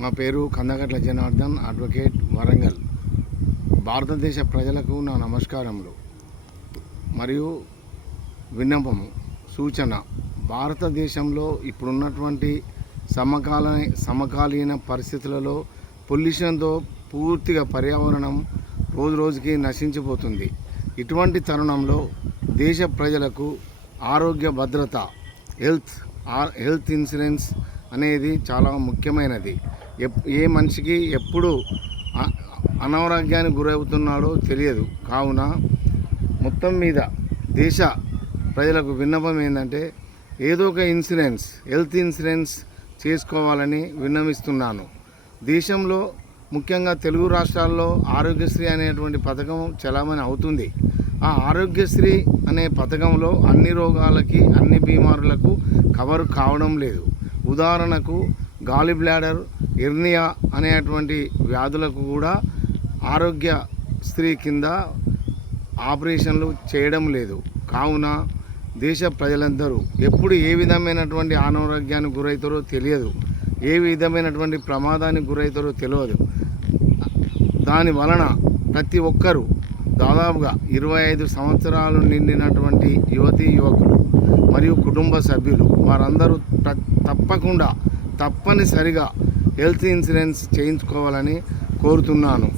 మా పేరు కందగట్ల జనార్దన్, అడ్వకేట్, వరంగల్. భారతదేశ ప్రజలకు నా నమస్కారములు మరియు విన్నపము, సూచన. భారతదేశంలో ఇప్పుడున్నటువంటి సమకాలీన పరిస్థితులలో పొల్యూషన్తో పూర్తిగా పర్యావరణం రోజుకి నశించిపోతుంది. ఇటువంటి తరుణంలో దేశ ప్రజలకు ఆరోగ్య భద్రత, హెల్త్ ఇన్సూరెన్స్ అనేది చాలా ముఖ్యమైనది. ఏ మనిషికి ఎప్పుడు అనారోగ్యానికి గురవుతున్నాడో తెలియదు. కావున మొత్తం మీద దేశ ప్రజలకు విన్నపం ఏంటంటే ఏదో ఒక హెల్త్ ఇన్సూరెన్స్ చేసుకోవాలని విన్నవిస్తున్నాను. దేశంలో ముఖ్యంగా తెలుగు రాష్ట్రాల్లో ఆరోగ్యశ్రీ అనేటువంటి పథకం చలామణి అవుతుంది. ఆ ఆరోగ్యశ్రీ అనే పథకంలో అన్ని రోగాలకి, అన్ని బీమారులకు కవర్ కావడం లేదు. ఉదాహరణకు గాలి బ్లాడర్, హెర్నియా అనేటువంటి వ్యాధులకు కూడా ఆరోగ్యశ్రీ కింద ఆపరేషన్లు చేయడం లేదు. కావున దేశ ప్రజలందరూ ఎప్పుడు ఏ విధమైనటువంటి అనారోగ్యానికి గురవుతారో తెలియదు, ఏ విధమైనటువంటి ప్రమాదానికి గురవుతారో తెలియదు. దాని వలన ప్రతి ఒక్కరూ దాదాపుగా 25 సంవత్సరాలు నిండినటువంటి యువకులు మరియు కుటుంబ సభ్యులు వారందరూ తప్పనిసరిగా హెల్త్ ఇన్సూరెన్స్ చేయించుకోవాలని కోరుతున్నాను.